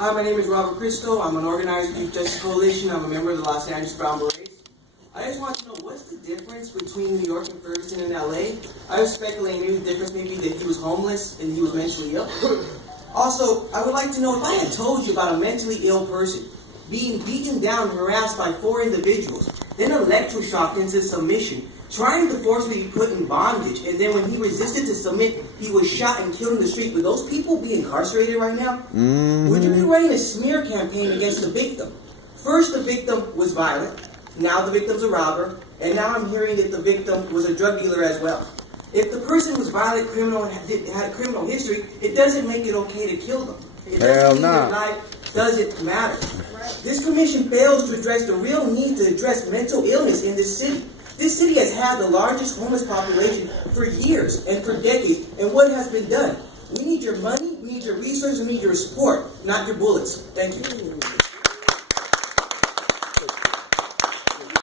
Hi, my name is Robert Christo. I'm an organizer of the Youth Justice Coalition. I'm a member of the Los Angeles Brown Berets. I just want to know, what's the difference between New York and Ferguson and LA? I was speculating maybe the difference may be that he was homeless and he was mentally ill. Also, I would like to know, if I had told you about a mentally ill person being beaten down and harassed by 4 individuals, then electroshocked into submission, trying to forcibly be put in bondage, and then when he resisted to submit, he was shot and killed in the street. Would those people be incarcerated right now? Would you be running a smear campaign against the victim? First, the victim was violent. Now the victim's a robber. And now I'm hearing that the victim was a drug dealer as well. If the person was violent, criminal, and had a criminal history, it doesn't make it okay to kill them. It doesn't mean their life doesn't matter. This commission fails to address the real need to address mental illness in this city. This city has had the largest homeless population for years and for decades, and what has been done? We need your money, we need your resources, we need your support, not your bullets. Thank you.